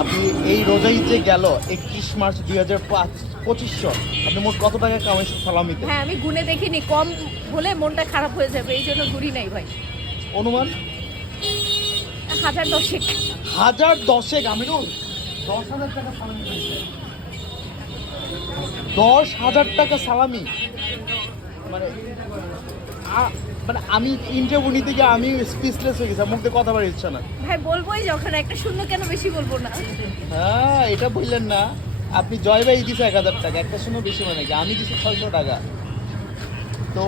আপনি এই রোজা ঈদ যে গেল 31 মার্চ 2025 আপনি মোট কত টাকা কামাইছেন সালামিতে? হ্যাঁ, আমি গুনে দেখিনি, কম হলে মনটা খারাপ হয়ে যাবে, এই জন্য ঘুরি নাই ভাই। অনুমান 1010। 1010 আমিনুল 10,000 টাকা সালামি পাইছেন। 10,000 টাকা সালামি মানে মানে আমি ইন্টারভিউ নিতে গিয়ে আমি স্পিচলেস হয়ে গেছি, মুখ দিয়ে কথা বলার ইচ্ছা না। ভাই বলবোই যখন, একটা শূন্য কেন বেশি বলবো না? হ্যাঁ, এটা বললেন না। আপনি জয় ভাই দিছে 1000 টাকা, একটা শুনে বেশি মানে কি, আমি দিছি 600 টাকা। তো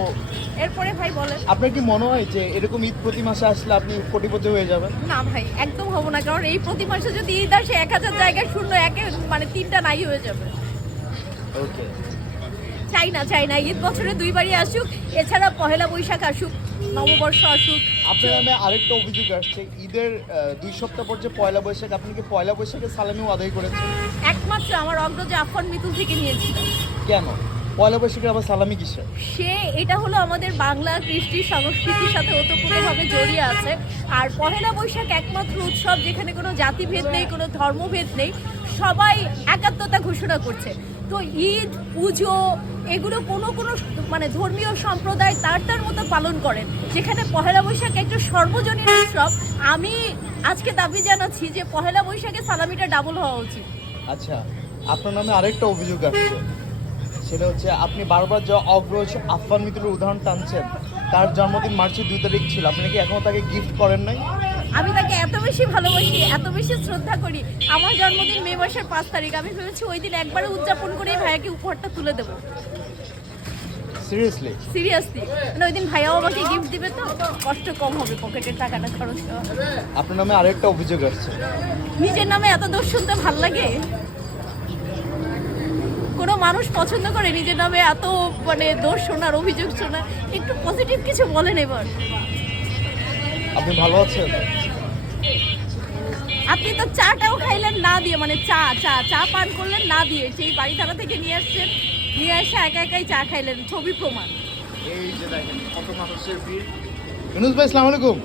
এরপরে ভাই বলেন। আপনার কি মনে হয় যে এরকম ঈদ প্রতি মাসে আসলে আপনি কোটিপতি হয়ে যাবেন? না ভাই, একদম হবো না, কারণ এই প্রতি মাসে যদি ঈদ আসে 1000 জায়গায় শূন্য একে মানে 3টা নাই হয়ে যাবে। ওকে, চাই না ঈদ বছরে 2বারই আসুক, এছাড়া পহেলা বৈশাখ আসুক, নববর্ষ আসুক। আপনার নামে আরেকটা অভিযোগ আসছে, ঈদের 2 সপ্তাহ পর যে পয়লা বৈশাখ, আপনি কি পয়লা বৈশাখে সালামিও আদায় করেছেন? একমাত্র আমার অগ্রজ আফফান মিতুল থেকে নিয়েছিল। কেন পয়লা বৈশাখে আবার সালামি কিসে? এটা হলো আমাদের বাংলা কৃষ্টি সংস্কৃতির সাথে ওতপ্রোতভাবে জড়িয়ে আছে। আর পহেলা বৈশাখ একমাত্র উৎসব যেখানে কোনো জাতিভেদ নেই, কোনো ধর্মভেদ নেই, সবাই একাত্মতা ঘোষণা করছে। তো ঈদ, পুজো এগুলো কোনো মানে ধর্মীয় সম্প্রদায় তার মতো পালন করেন, যেখানে পহেলা বৈশাখ একটা সর্বজনীন উৎসব। আমি আজকে দাবি জানাচ্ছি যে পহেলা বৈশাখে সালামিটা ডাবল হওয়া উচিত। আচ্ছা, আপনার নামে আরেকটা অভিযোগ আসছে, সেটা হচ্ছে আপনি বারবার যে অগ্রজ আফফান মিতুলের উদাহরণ টানছেন, তার জন্মদিন মার্চের 2 তারিখ ছিল, আপনি কি এখনো তাকে গিফট করেন নাই? আমি তাকে এত বেশি ভালোবাসি, এত বেশি শ্রদ্ধা করি। আমার জন্মদিন মে মাসের 5 তারিখ, আমি ভেবেছি ওই দিন একবারে উদযাপন করে ভাইয়াকে উপহারটা তুলে দেবো। সিরিয়াসলি? সিরিয়াসলি, মানে ওই দিন ভাইয়াও আমাকে গিফট দিবে, তো কষ্ট কম হবে, পকেটের টাকাটা খরচ হবে। আপনার নামে আরেকটা অভিযোগ আসছে। নিজের নামে এত দোষ শুনতে ভাল লাগে? কোনো মানুষ পছন্দ করে নিজের নামে এত মানে দোষ শোনার, অভিযোগ শোনার? একটু পজিটিভ কিছু বলেন এবার। আপনি ভালো আছেন? আপনি তো চাটাও খাইলেন না দিয়ে, মানে চা পান করলেন না দিয়ে, সেই বাড়ি থানা থেকে নিয়ে আসছেন, নিয়ে এসে একাই চা খাইলেন, ছবি প্রমাণ। এই যে দেখেন কত মানুষের ভিড়। ইউনুস ভাই, আসসালামু আলাইকুম।